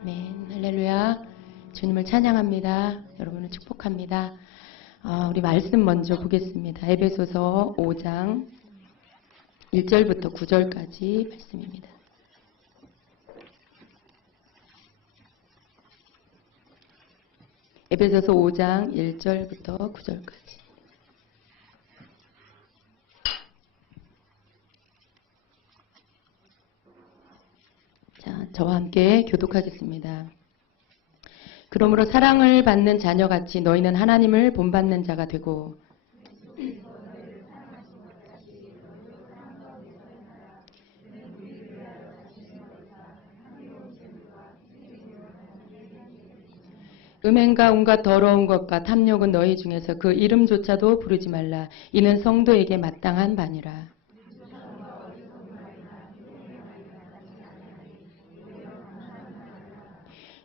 아멘. 할렐루야. 주님을 찬양합니다. 여러분을 축복합니다. 우리 말씀 먼저 보겠습니다. 에베소서 5장 1절부터 9절까지 말씀입니다. 에베소서 5장 1절부터 9절까지. 자, 저와 함께 교독하겠습니다. 그러므로 사랑을 받는 자녀같이 너희는 하나님을 본받는 자가 되고 음행과 온갖 더러운 것과 탐욕은 너희 중에서 그 이름조차도 부르지 말라. 이는 성도에게 마땅한 바니라.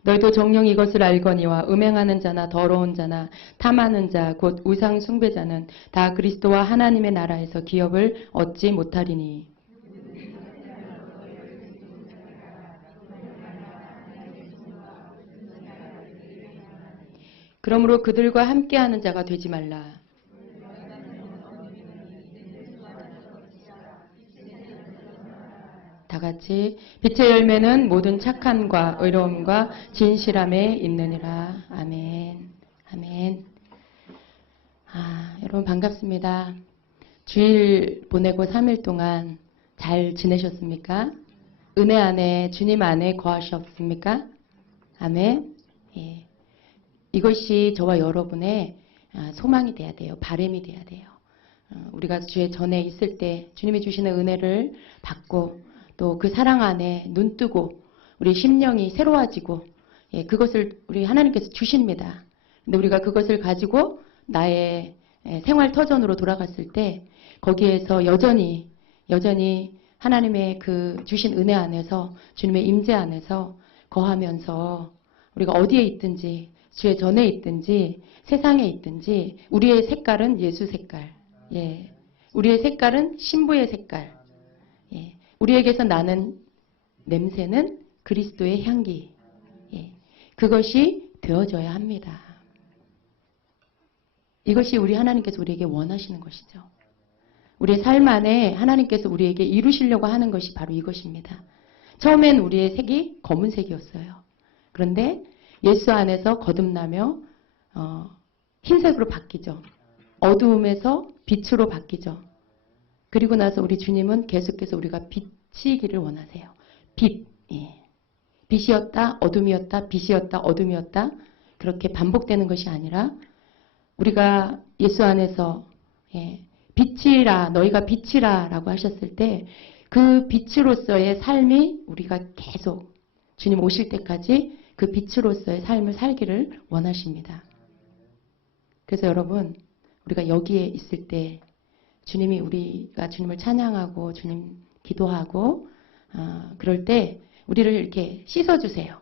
너희도 정녕 이것을 알거니와 음행하는 자나 더러운 자나 탐하는 자 곧 우상 숭배자는 다 그리스도와 하나님의 나라에서 기업을 얻지 못하리니. 그러므로 그들과 함께하는 자가 되지 말라. 다 같이 빛의 열매는 모든 착함과 의로움과 진실함에 있느니라. 아멘. 아멘. 여러분 반갑습니다. 주일 보내고 3일 동안 잘 지내셨습니까? 은혜 안에 주님 안에 거하셨습니까? 아멘. 예. 이것이 저와 여러분의 소망이 돼야 돼요. 바람이 돼야 돼요. 우리가 주의 전에 있을 때 주님이 주시는 은혜를 받고 또 그 사랑 안에 눈 뜨고 우리 심령이 새로워지고 그것을 우리 하나님께서 주십니다. 근데 우리가 그것을 가지고 나의 생활 터전으로 돌아갔을 때 거기에서 여전히 하나님의 그 주신 은혜 안에서 주님의 임재 안에서 거하면서 우리가 어디에 있든지 주의 전에 있든지 세상에 있든지 우리의 색깔은 예수 색깔. 예. 우리의 색깔은 신부의 색깔. 예. 우리에게서 나는 냄새는 그리스도의 향기. 예. 그것이 되어져야 합니다. 이것이 우리 하나님께서 우리에게 원하시는 것이죠. 우리의 삶 안에 하나님께서 우리에게 이루시려고 하는 것이 바로 이것입니다. 처음엔 우리의 색이 검은색이었어요. 그런데 예수 안에서 거듭나며 흰색으로 바뀌죠. 어두움에서 빛으로 바뀌죠. 그리고 나서 우리 주님은 계속해서 우리가 빛이기를 원하세요. 빛. 예. 빛이었다, 어둠이었다, 빛이었다, 어둠이었다. 그렇게 반복되는 것이 아니라 우리가 예수 안에서 빛이라, 너희가 빛이라 라고 하셨을 때 그 빛으로서의 삶이 우리가 계속 주님 오실 때까지 그 빛으로서의 삶을 살기를 원하십니다. 그래서 여러분, 우리가 여기에 있을 때 주님이 우리가 주님을 찬양하고 주님 기도하고 그럴 때 우리를 이렇게 씻어주세요.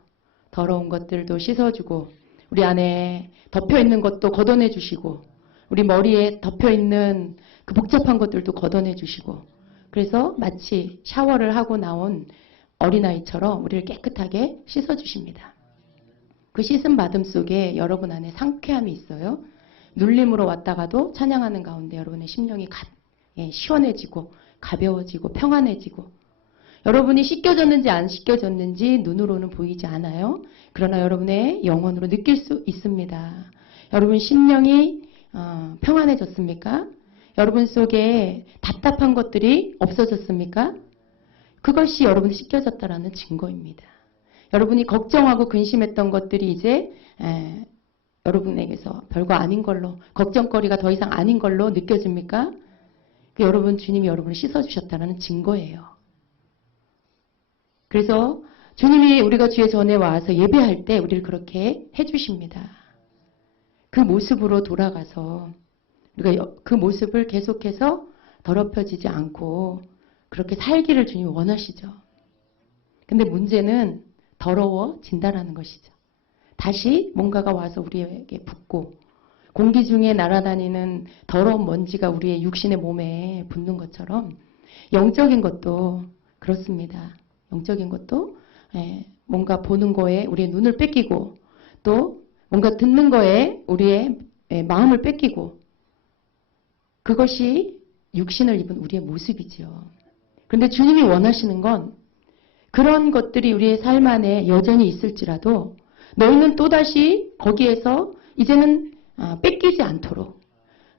더러운 것들도 씻어주고 우리 안에 덮여있는 것도 걷어내 주시고 우리 머리에 덮여있는 그 복잡한 것들도 걷어내 주시고 그래서 마치 샤워를 하고 나온 어린아이처럼 우리를 깨끗하게 씻어주십니다. 그 씻음 받음 속에 여러분 안에 상쾌함이 있어요. 눌림으로 왔다가도 찬양하는 가운데 여러분의 심령이 시원해지고 가벼워지고 평안해지고 여러분이 씻겨졌는지 안 씻겨졌는지 눈으로는 보이지 않아요. 그러나 여러분의 영혼으로 느낄 수 있습니다. 여러분 심령이 평안해졌습니까? 여러분 속에 답답한 것들이 없어졌습니까? 그것이 여러분이 씻겨졌다라는 증거입니다. 여러분이 걱정하고 근심했던 것들이 이제 여러분에게서 별거 아닌 걸로 걱정거리가 더 이상 아닌 걸로 느껴집니까? 여러분 주님이 여러분을 씻어주셨다는 증거예요. 그래서 주님이 우리가 주의 전에 와서 예배할 때 우리를 그렇게 해주십니다. 그 모습으로 돌아가서 우리가 그 모습을 계속해서 더럽혀지지 않고 그렇게 살기를 주님이 원하시죠. 근데 문제는 더러워진다라는 것이죠. 다시 뭔가가 와서 우리에게 붙고 공기 중에 날아다니는 더러운 먼지가 우리의 육신의 몸에 붙는 것처럼 영적인 것도 그렇습니다. 영적인 것도 뭔가 보는 거에 우리의 눈을 뺏기고 또 뭔가 듣는 거에 우리의 마음을 뺏기고 그것이 육신을 입은 우리의 모습이죠. 그런데 주님이 원하시는 건 그런 것들이 우리의 삶 안에 여전히 있을지라도 너희는 또다시 거기에서 이제는 뺏기지 않도록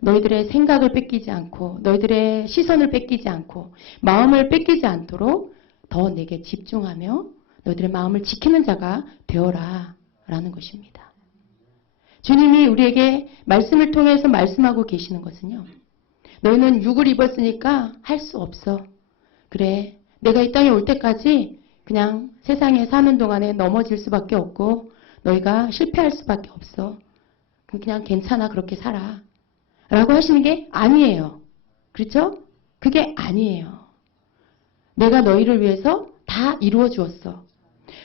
너희들의 생각을 뺏기지 않고 너희들의 시선을 뺏기지 않고 마음을 뺏기지 않도록 더 내게 집중하며 너희들의 마음을 지키는 자가 되어라 라는 것입니다. 주님이 우리에게 말씀을 통해서 말씀하고 계시는 것은요. 너희는 육을 입었으니까 할 수 없어. 그래, 내가 이 땅에 올 때까지 그냥 세상에 사는 동안에 넘어질 수밖에 없고 너희가 실패할 수밖에 없어. 그냥 괜찮아, 그렇게 살아. 라고 하시는 게 아니에요. 그렇죠? 그게 아니에요. 내가 너희를 위해서 다 이루어 주었어.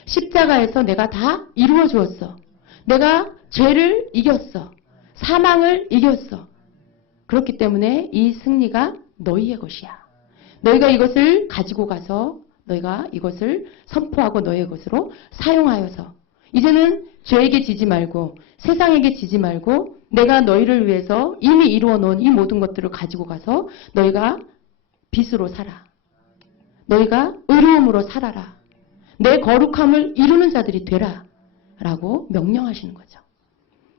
십자가에서 내가 다 이루어 주었어. 내가 죄를 이겼어. 사망을 이겼어. 그렇기 때문에 이 승리가 너희의 것이야. 너희가 이것을 가지고 가서 너희가 이것을 선포하고 너희의 것으로 사용하여서 이제는 죄에게 지지 말고 세상에게 지지 말고 내가 너희를 위해서 이미 이루어 놓은 이 모든 것들을 가지고 가서 너희가 빛으로 살아. 너희가 의로움으로 살아라. 내 거룩함을 이루는 자들이 되라. 라고 명령하시는 거죠.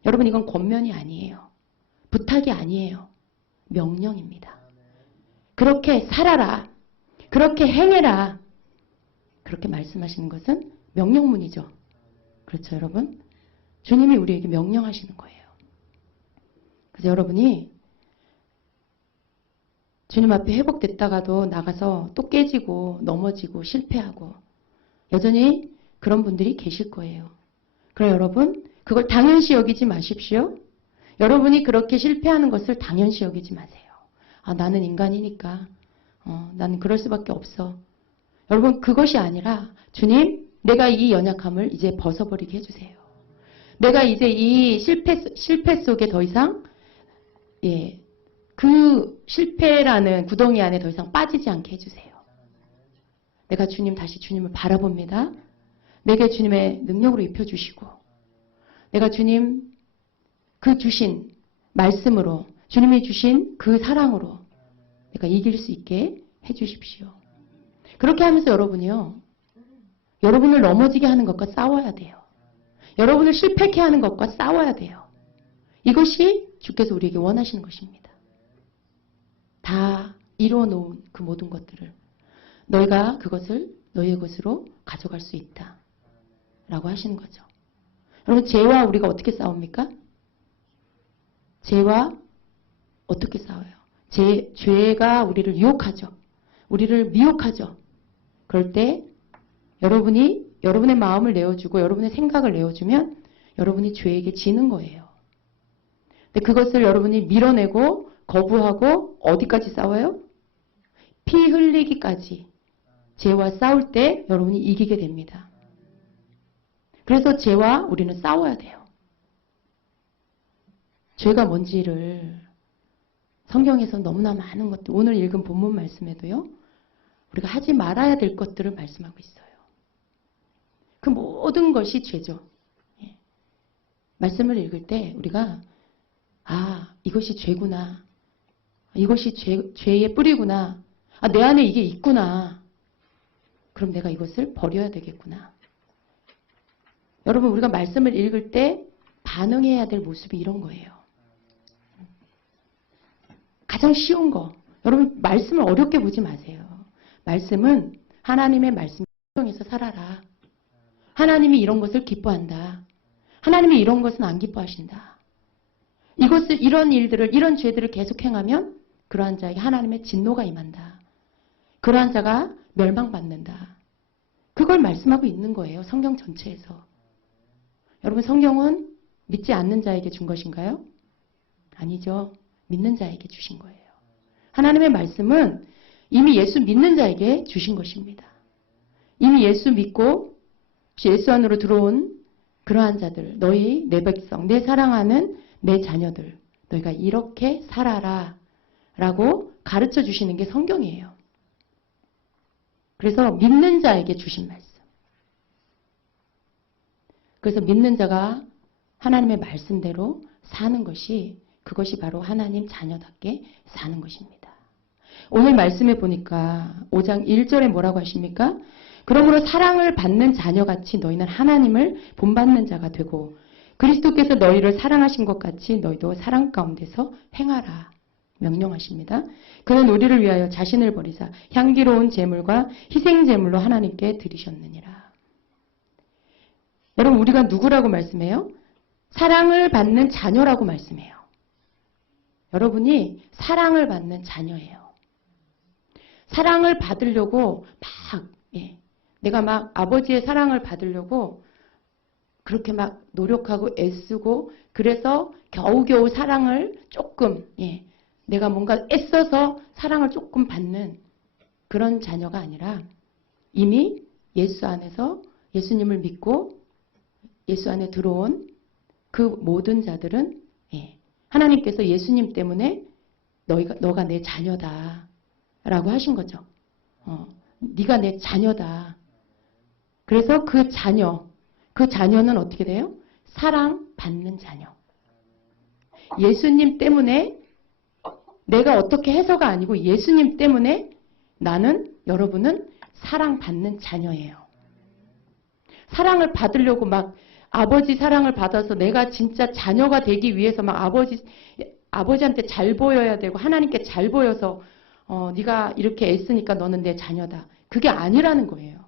여러분 이건 권면이 아니에요. 부탁이 아니에요. 명령입니다. 그렇게 살아라. 그렇게 행해라. 그렇게 말씀하시는 것은 명령문이죠. 그렇죠, 여러분? 주님이 우리에게 명령하시는 거예요. 그래서 여러분이 주님 앞에 회복됐다가도 나가서 또 깨지고 넘어지고 실패하고 여전히 그런 분들이 계실 거예요. 그럼 여러분 그걸 당연시 여기지 마십시오. 여러분이 그렇게 실패하는 것을 당연시 여기지 마세요. 나는 인간이니까 나는 그럴 수밖에 없어. 여러분 그것이 아니라 주님 내가 이 연약함을 이제 벗어버리게 해주세요. 내가 이제 이 실패 속에 더 이상 그 실패라는 구덩이 안에 더 이상 빠지지 않게 해주세요. 내가 주님 다시 주님을 바라봅니다. 내게 주님의 능력으로 입혀주시고 내가 주님 그 주신 말씀으로 주님이 주신 그 사랑으로 내가 이길 수 있게 해주십시오. 그렇게 하면서 여러분이요. 여러분을 넘어지게 하는 것과 싸워야 돼요. 여러분을 실패케 하는 것과 싸워야 돼요. 이것이 주께서 우리에게 원하시는 것입니다. 다 이루어 놓은 그 모든 것들을 너희가 그것을 너희의 것으로 가져갈 수 있다. 라고 하시는 거죠. 여러분 죄와 우리가 어떻게 싸웁니까? 죄와 어떻게 싸워요? 죄가 우리를 유혹하죠. 우리를 미혹하죠. 그럴 때 여러분이 여러분의 마음을 내어주고 여러분의 생각을 내어주면 여러분이 죄에게 지는 거예요. 근데 그것을 여러분이 밀어내고 거부하고 어디까지 싸워요? 피 흘리기까지 죄와 싸울 때 여러분이 이기게 됩니다. 그래서 죄와 우리는 싸워야 돼요. 죄가 뭔지를 성경에서 너무나 많은 것들, 오늘 읽은 본문 말씀에도요. 우리가 하지 말아야 될 것들을 말씀하고 있어요. 그 모든 것이 죄죠. 말씀을 읽을 때 우리가 이것이 죄구나. 이것이 죄의 뿌리구나. 내 안에 이게 있구나. 그럼 내가 이것을 버려야 되겠구나. 여러분 우리가 말씀을 읽을 때 반응해야 될 모습이 이런 거예요. 가장 쉬운 거. 여러분 말씀을 어렵게 보지 마세요. 말씀은 하나님의 말씀 통해서 살아라. 하나님이 이런 것을 기뻐한다. 하나님이 이런 것은 안 기뻐하신다. 이런 일들을, 이런 죄들을 계속 행하면 그러한 자에게 하나님의 진노가 임한다. 그러한 자가 멸망받는다. 그걸 말씀하고 있는 거예요. 성경 전체에서. 여러분 성경은 믿지 않는 자에게 준 것인가요? 아니죠. 믿는 자에게 주신 거예요. 하나님의 말씀은 이미 예수 믿는 자에게 주신 것입니다. 이미 예수 믿고 예수 안으로 들어온 그러한 자들, 너희 내 백성, 내 사랑하는 내 자녀들, 너희가 이렇게 살아라 라고 가르쳐 주시는 게 성경이에요. 그래서 믿는 자에게 주신 말씀. 그래서 믿는 자가 하나님의 말씀대로 사는 것이 그것이 바로 하나님 자녀답게 사는 것입니다. 오늘 말씀에 보니까 5장 1절에 뭐라고 하십니까? 그러므로 사랑을 받는 자녀같이 너희는 하나님을 본받는 자가 되고 그리스도께서 너희를 사랑하신 것 같이 너희도 사랑 가운데서 행하라. 명령하십니다. 그는 우리를 위하여 자신을 버리사 향기로운 제물과 희생 제물로 하나님께 드리셨느니라. 여러분 우리가 누구라고 말씀해요? 사랑을 받는 자녀라고 말씀해요. 여러분이 사랑을 받는 자녀예요. 사랑을 받으려고 내가 막 아버지의 사랑을 받으려고 그렇게 막 노력하고 애쓰고 그래서 겨우겨우 사랑을 조금 내가 뭔가 애써서 사랑을 조금 받는 그런 자녀가 아니라 이미 예수 안에서 예수님을 믿고 예수 안에 들어온 그 모든 자들은 하나님께서 예수님 때문에 너가 내 자녀다 라고 하신 거죠. 네가 내 자녀다. 그래서 그 자녀는 어떻게 돼요? 사랑받는 자녀. 예수님 때문에 내가 어떻게 해서가 아니고 예수님 때문에 여러분은 사랑받는 자녀예요. 사랑을 받으려고 막 아버지 사랑을 받아서 내가 진짜 자녀가 되기 위해서 막 아버지한테 잘 보여야 되고 하나님께 잘 보여서 네가 이렇게 애쓰니까 너는 내 자녀다. 그게 아니라는 거예요.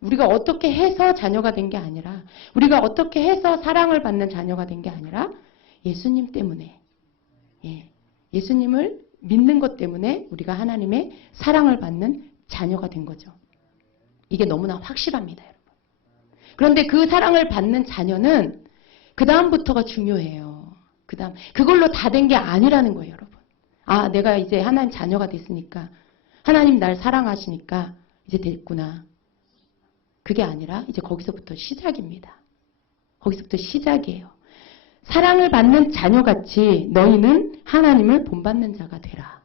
우리가 어떻게 해서 자녀가 된 게 아니라 우리가 어떻게 해서 사랑을 받는 자녀가 된 게 아니라 예수님 때문에 예수님을 믿는 것 때문에 우리가 하나님의 사랑을 받는 자녀가 된 거죠. 이게 너무나 확실합니다. 여러분. 그런데 그 사랑을 받는 자녀는 그 다음부터가 중요해요. 그걸로 다 된 게 아니라는 거예요. 여러분. 내가 이제 하나님 자녀가 됐으니까 하나님 날 사랑하시니까 이제 됐구나. 그게 아니라 이제 거기서부터 시작입니다. 거기서부터 시작이에요. 사랑을 받는 자녀같이 너희는 하나님을 본받는 자가 되라.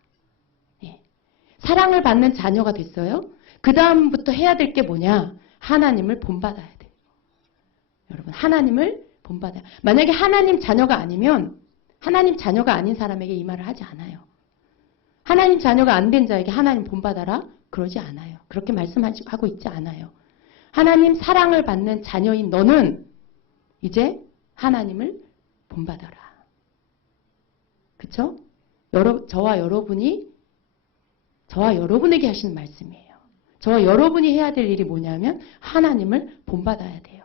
사랑을 받는 자녀가 됐어요. 그 다음부터 해야 될 게 뭐냐? 하나님을 본받아야 돼요. 여러분 하나님을 본받아요. 만약에 하나님 자녀가 아니면 하나님 자녀가 아닌 사람에게 이 말을 하지 않아요. 하나님 자녀가 안 된 자에게 하나님 본받아라? 그러지 않아요. 그렇게 말씀하고 있지 않아요. 하나님 사랑을 받는 자녀인 너는 이제 하나님을 본받아라. 그쵸? 저와 여러분에게 하시는 말씀이에요. 저와 여러분이 해야 될 일이 뭐냐면 하나님을 본받아야 돼요.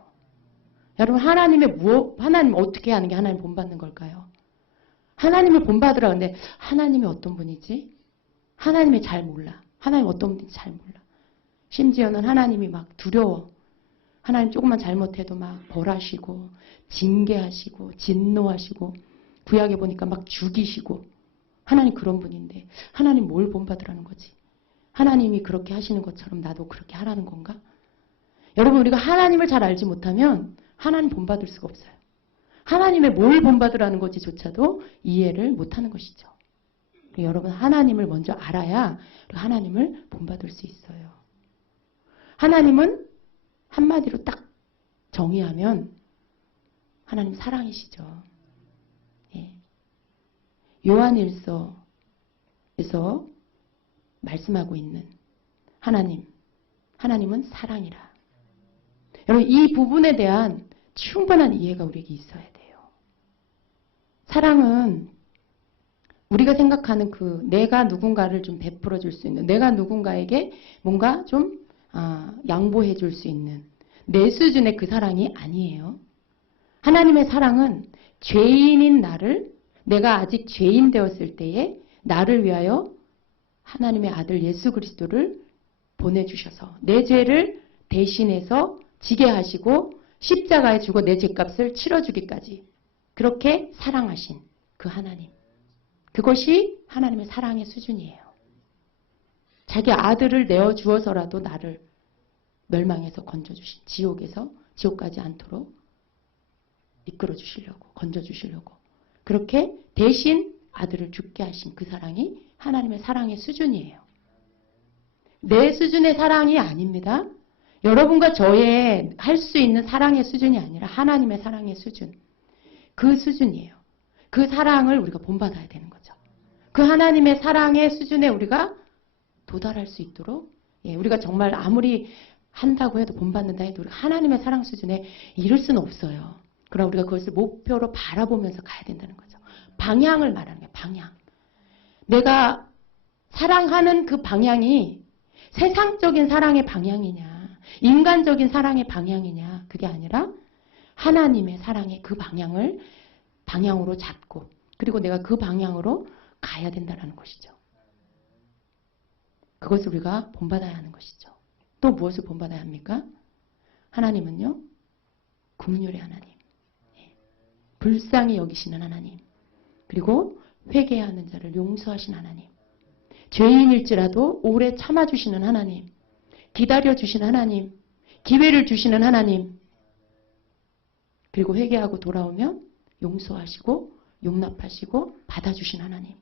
여러분 하나님 어떻게 하는 게 하나님 본받는 걸까요? 하나님을 본받으라. 근데 하나님이 어떤 분이지? 하나님이 잘 몰라. 하나님 어떤 분인지 잘 몰라. 심지어는 하나님이 막 두려워. 하나님 조금만 잘못해도 막 벌하시고 징계하시고 진노하시고 구약에 보니까 막 죽이시고 하나님 그런 분인데 하나님 뭘 본받으라는 거지? 하나님이 그렇게 하시는 것처럼 나도 그렇게 하라는 건가? 여러분 우리가 하나님을 잘 알지 못하면 하나님 본받을 수가 없어요. 하나님의 뭘 본받으라는 건지조차도 이해를 못하는 것이죠. 여러분 하나님을 먼저 알아야 하나님을 본받을 수 있어요. 하나님은 한마디로 딱 정의하면 하나님 사랑이시죠. 요한일서에서 말씀하고 있는 하나님은 사랑이라. 여러분 이 부분에 대한 충분한 이해가 우리에게 있어야 돼요. 사랑은 우리가 생각하는 내가 누군가를 좀 베풀어 줄 수 있는, 내가 누군가에게 뭔가 좀 양보해 줄 수 있는 내 수준의 그 사랑이 아니에요. 하나님의 사랑은 죄인인 내가 아직 죄인 되었을 때에 나를 위하여 하나님의 아들 예수 그리스도를 보내주셔서 내 죄를 대신해서 지게 하시고 십자가에 죽어 내 죄값을 치러주기까지 그렇게 사랑하신 그 하나님. 그것이 하나님의 사랑의 수준이에요. 자기 아들을 내어주어서라도 나를 멸망에서 건져주신 지옥까지 않도록 이끌어주시려고 건져주시려고 그렇게 대신 아들을 죽게 하신 그 사랑이 하나님의 사랑의 수준이에요. 내 수준의 사랑이 아닙니다. 여러분과 저의 할 수 있는 사랑의 수준이 아니라 하나님의 사랑의 수준. 그 수준이에요. 그 사랑을 우리가 본받아야 되는 거죠. 그 하나님의 사랑의 수준에 우리가 도달할 수 있도록 우리가 정말 아무리 한다고 해도 본받는다 해도 우리가 하나님의 사랑 수준에 이를 수는 없어요. 그럼 우리가 그것을 목표로 바라보면서 가야 된다는 거죠. 방향을 말하는 거예요. 방향. 내가 사랑하는 그 방향이 세상적인 사랑의 방향이냐 인간적인 사랑의 방향이냐 그게 아니라 하나님의 사랑의 그 방향으로 잡고 그리고 내가 그 방향으로 가야 된다는 것이죠. 그것을 우리가 본받아야 하는 것이죠. 또 무엇을 본받아야 합니까? 하나님은요. 긍휼의 하나님. 불쌍히 여기시는 하나님. 그리고 회개하는 자를 용서하신 하나님. 죄인일지라도 오래 참아주시는 하나님. 기다려주시는 하나님. 기회를 주시는 하나님. 그리고 회개하고 돌아오면 용서하시고 용납하시고 받아주신 하나님.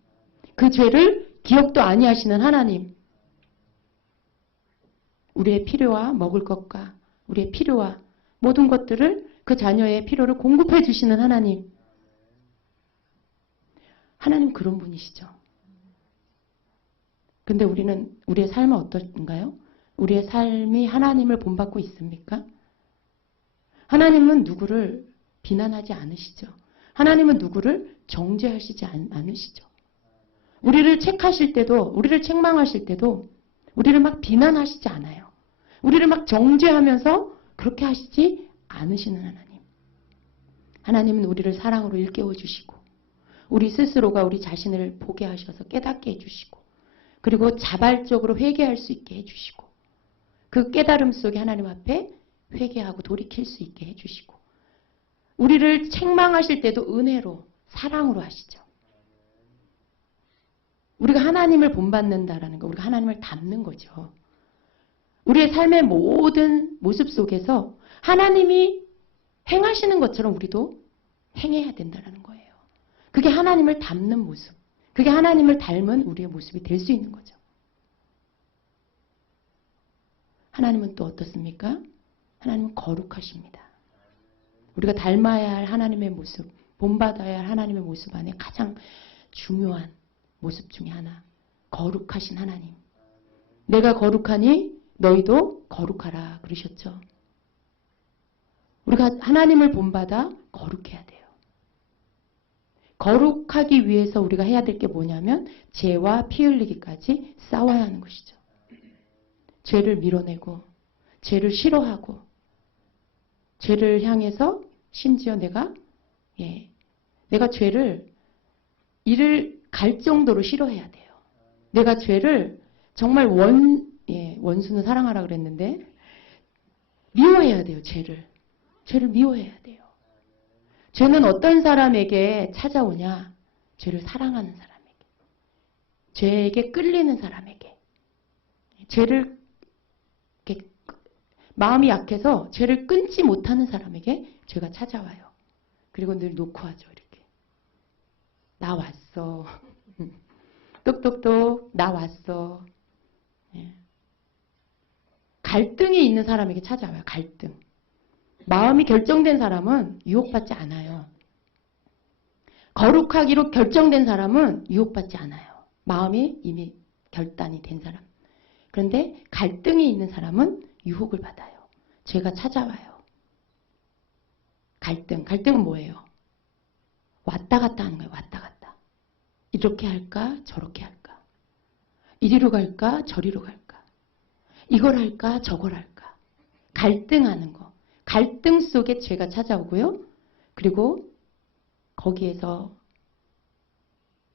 그 죄를 기억도 아니하시는 하나님. 우리의 필요와 먹을 것과 우리의 필요와 모든 것들을 그 자녀의 필요를 공급해 주시는 하나님. 하나님 그런 분이시죠. 근데 우리의 삶은 어떤가요? 우리의 삶이 하나님을 본받고 있습니까? 하나님은 누구를 비난하지 않으시죠. 하나님은 누구를 정죄하시지 않으시죠. 우리를 책하실 때도 우리를 책망하실 때도 우리를 막 비난하시지 않아요. 우리를 막 정죄하면서 그렇게 하시지 않으시는 하나님. 하나님은 우리를 사랑으로 일깨워 주시고 우리 스스로가 우리 자신을 보게 하셔서 깨닫게 해주시고 그리고 자발적으로 회개할 수 있게 해주시고 그 깨달음 속에 하나님 앞에 회개하고 돌이킬 수 있게 해주시고 우리를 책망하실 때도 은혜로 사랑으로 하시죠. 우리가 하나님을 본받는다라는 거, 우리가 하나님을 닮는 거죠. 우리의 삶의 모든 모습 속에서 하나님이 행하시는 것처럼 우리도 행해야 된다는 거예요. 그게 하나님을 닮는 모습, 그게 하나님을 닮은 우리의 모습이 될 수 있는 거죠. 하나님은 또 어떻습니까? 하나님은 거룩하십니다. 우리가 닮아야 할 하나님의 모습, 본받아야 할 하나님의 모습 안에 가장 중요한 모습 중에 하나, 거룩하신 하나님. 내가 거룩하니 너희도 거룩하라 그러셨죠. 우리가 하나님을 본받아 거룩해야 돼요. 거룩하기 위해서 우리가 해야 될 게 뭐냐면 죄와 피 흘리기까지 싸워야 하는 것이죠. 죄를 밀어내고 죄를 싫어하고 죄를 향해서 심지어 내가 죄를 이를 갈 정도로 싫어해야 돼요. 내가 죄를 정말 원수는 사랑하라 그랬는데 미워해야 돼요. 죄를 미워해야 돼요. 죄는 어떤 사람에게 찾아오냐? 죄를 사랑하는 사람에게. 죄에게 끌리는 사람에게. 죄를 마음이 약해서 죄를 끊지 못하는 사람에게 죄가 찾아와요. 그리고 늘 놓고 하죠. 이렇게. 나 왔어. 똑똑똑 나 왔어. 갈등이 있는 사람에게 찾아와요. 갈등. 마음이 결정된 사람은 유혹받지 않아요. 거룩하기로 결정된 사람은 유혹받지 않아요. 마음이 이미 결단이 된 사람. 그런데 갈등이 있는 사람은 유혹을 받아요. 죄가 찾아와요. 갈등은 뭐예요? 왔다 갔다 하는 거예요. 왔다 갔다. 이렇게 할까? 저렇게 할까? 이리로 갈까? 저리로 갈까? 이걸 할까? 저걸 할까? 갈등하는 거. 갈등 속에 죄가 찾아오고요. 그리고 거기에서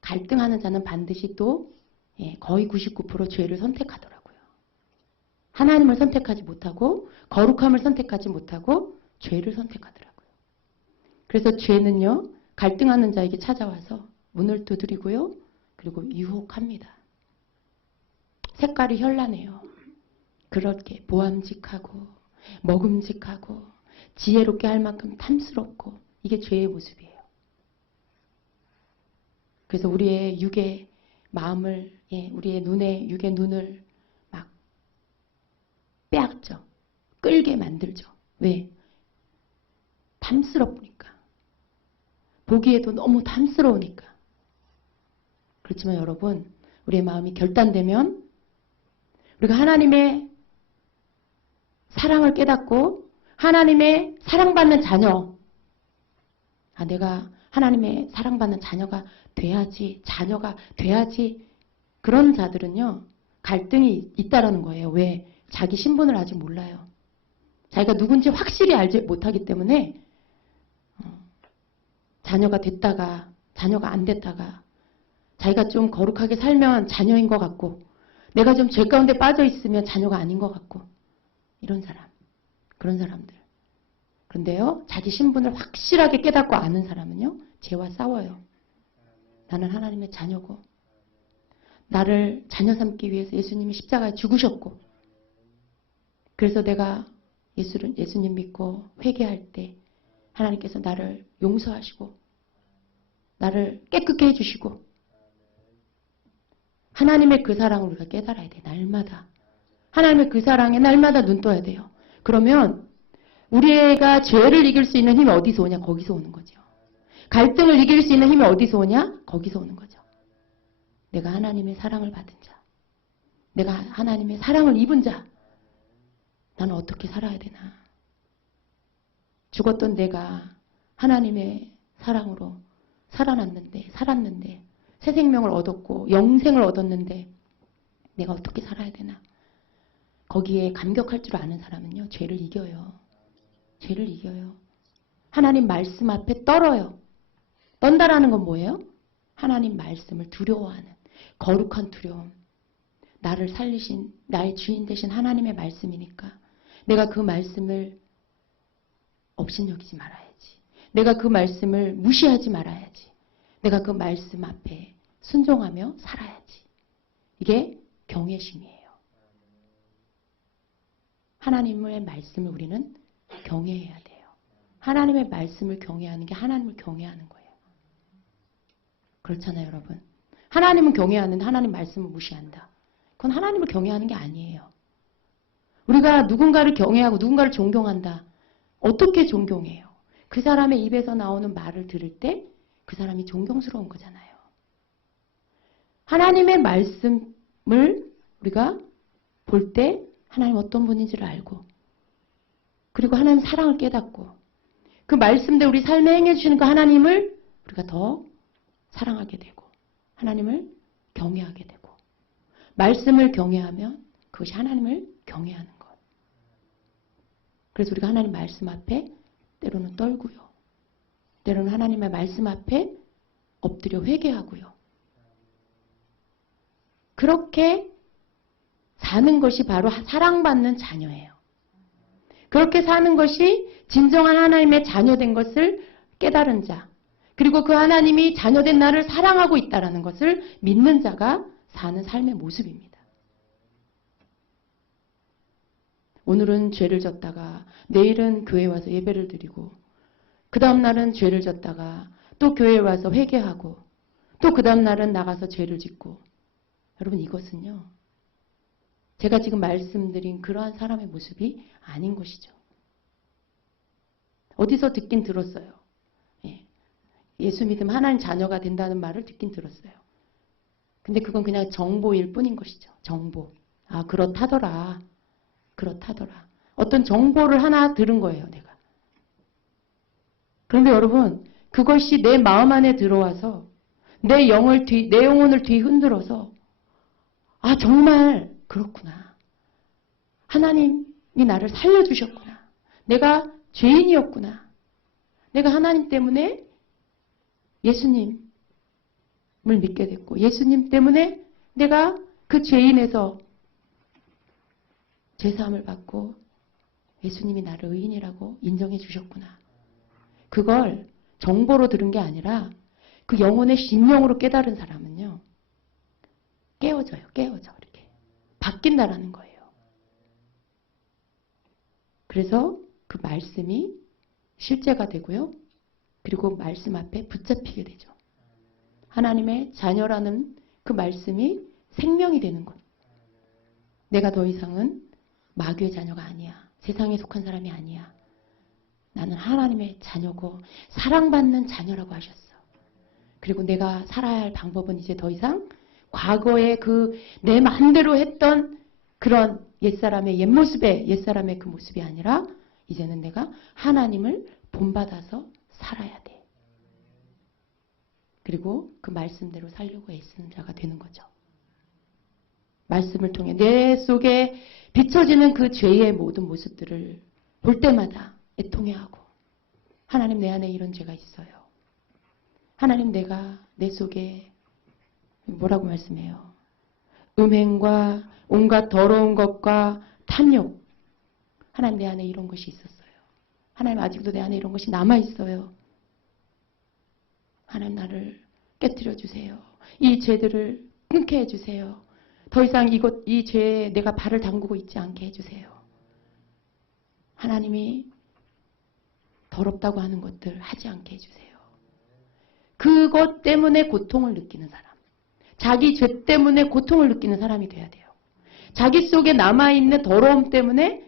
갈등하는 자는 반드시 또 거의 99% 죄를 선택하더라고요. 하나님을 선택하지 못하고 거룩함을 선택하지 못하고 죄를 선택하더라고요. 그래서 죄는요. 갈등하는 자에게 찾아와서 문을 두드리고요. 그리고 유혹합니다. 색깔이 현란해요. 그렇게 보암직하고 먹음직하고 지혜롭게 할 만큼 탐스럽고 이게 죄의 모습이에요. 그래서 우리의 육의 마음을 우리의 육의 눈을 막 빼앗죠. 끌게 만들죠. 왜? 탐스럽으니까. 보기에도 너무 탐스러우니까. 그렇지만 여러분, 우리의 마음이 결단되면 우리가 하나님의 사랑을 깨닫고 하나님의 사랑받는 자녀, 내가 하나님의 사랑받는 자녀가 돼야지, 자녀가 돼야지, 그런 자들은요, 갈등이 있다라는 거예요. 왜? 자기 신분을 아직 몰라요. 자기가 누군지 확실히 알지 못하기 때문에 자녀가 됐다가 자녀가 안 됐다가, 자기가 좀 거룩하게 살면 자녀인 것 같고, 내가 좀 죄 가운데 빠져 있으면 자녀가 아닌 것 같고, 이런 사람, 그런 사람들. 그런데요, 자기 신분을 확실하게 깨닫고 아는 사람은요, 죄와 싸워요. 나는 하나님의 자녀고, 나를 자녀 삼기 위해서 예수님이 십자가에 죽으셨고, 그래서 내가 예수님 믿고 회개할 때 하나님께서 나를 용서하시고 나를 깨끗게 해주시고, 하나님의 그 사랑을 우리가 깨달아야 돼. 날마다. 하나님의 그 사랑에 날마다 눈 떠야 돼요. 그러면 우리가 죄를 이길 수 있는 힘이 어디서 오냐? 거기서 오는 거죠. 갈등을 이길 수 있는 힘이 어디서 오냐? 거기서 오는 거죠. 내가 하나님의 사랑을 받은 자, 내가 하나님의 사랑을 입은 자, 나는 어떻게 살아야 되나? 죽었던 내가 하나님의 사랑으로 살았는데, 새 생명을 얻었고 영생을 얻었는데 내가 어떻게 살아야 되나? 거기에 감격할 줄 아는 사람은요, 죄를 이겨요. 죄를 이겨요. 하나님 말씀 앞에 떨어요. 떤다라는 건 뭐예요? 하나님 말씀을 두려워하는 거룩한 두려움. 나를 살리신 나의 주인 되신 하나님의 말씀이니까 내가 그 말씀을 업신여기지 말아야지. 내가 그 말씀을 무시하지 말아야지. 내가 그 말씀 앞에 순종하며 살아야지. 이게 경외심이에요. 하나님의 말씀을 우리는 경외해야 돼요. 하나님의 말씀을 경외하는 게 하나님을 경외하는 거예요. 그렇잖아요, 여러분. 하나님은 경외하는데 하나님 말씀을 무시한다. 그건 하나님을 경외하는 게 아니에요. 우리가 누군가를 경외하고 누군가를 존경한다. 어떻게 존경해요? 그 사람의 입에서 나오는 말을 들을 때 그 사람이 존경스러운 거잖아요. 하나님의 말씀을 우리가 볼 때 하나님 어떤 분인지를 알고, 그리고 하나님 사랑을 깨닫고, 그 말씀대로 우리 삶에 행해 주시는 그 하나님을 우리가 더 사랑하게 되고 하나님을 경외하게 되고, 말씀을 경외하면 그것이 하나님을 경외하는 것. 그래서 우리가 하나님 말씀 앞에 때로는 떨고요. 때로는 하나님의 말씀 앞에 엎드려 회개하고요. 그렇게 사는 것이 바로 사랑받는 자녀예요. 그렇게 사는 것이 진정한 하나님의 자녀된 것을 깨달은 자, 그리고 그 하나님이 자녀된 나를 사랑하고 있다는 것을 믿는 자가 사는 삶의 모습입니다. 오늘은 죄를 졌다가 내일은 교회에 와서 예배를 드리고, 그 다음 날은 죄를 졌다가 또 교회에 와서 회개하고, 또 그 다음 날은 나가서 죄를 짓고. 여러분, 이것은요, 제가 지금 말씀드린 그러한 사람의 모습이 아닌 것이죠. 어디서 듣긴 들었어요. 예수 믿으면 하나님 자녀가 된다는 말을 듣긴 들었어요. 근데 그건 그냥 정보일 뿐인 것이죠. 정보. 아, 그렇다더라. 그렇다더라. 어떤 정보를 하나 들은 거예요, 내가. 그런데 여러분, 그것이 내 마음 안에 들어와서 내 영혼을 뒤흔들어서, 아, 정말 그렇구나. 하나님이 나를 살려주셨구나. 내가 죄인이었구나. 내가 하나님 때문에 예수님을 믿게 됐고, 예수님 때문에 내가 그 죄인에서 죄사함을 받고 예수님이 나를 의인이라고 인정해 주셨구나. 그걸 정보로 들은 게 아니라 그 영혼의 심령으로 깨달은 사람은요, 깨어져요. 이렇게 바뀐다라는 거예요. 그래서 그 말씀이 실제가 되고요. 그리고 말씀 앞에 붙잡히게 되죠. 하나님의 자녀라는 그 말씀이 생명이 되는 것. 내가 더 이상은 마귀의 자녀가 아니야. 세상에 속한 사람이 아니야. 나는 하나님의 자녀고 사랑받는 자녀라고 하셨어. 그리고 내가 살아야 할 방법은 이제 더 이상 과거에 그 내 마음대로 했던 그런 옛사람의 옛모습의 옛사람의 그 모습이 아니라 이제는 내가 하나님을 본받아서 살아야 돼. 그리고 그 말씀대로 살려고 애쓰는 자가 되는 거죠. 말씀을 통해 내 속에 비춰지는 그 죄의 모든 모습들을 볼 때마다 애통해하고 하나님 내 안에 이런 죄가 있어요. 하나님 내가 내 속에 뭐라고 말씀해요? 음행과 온갖 더러운 것과 탐욕. 하나님 내 안에 이런 것이 있었어요. 하나님 아직도 내 안에 이런 것이 남아있어요. 하나님 나를 깨뜨려 주세요. 이 죄들을 끊게 해주세요. 더 이상 이 죄에 내가 발을 담그고 있지 않게 해주세요. 하나님이 더럽다고 하는 것들 하지 않게 해주세요. 그것 때문에 고통을 느끼는 사람. 자기 죄 때문에 고통을 느끼는 사람이 돼야 돼요. 자기 속에 남아있는 더러움 때문에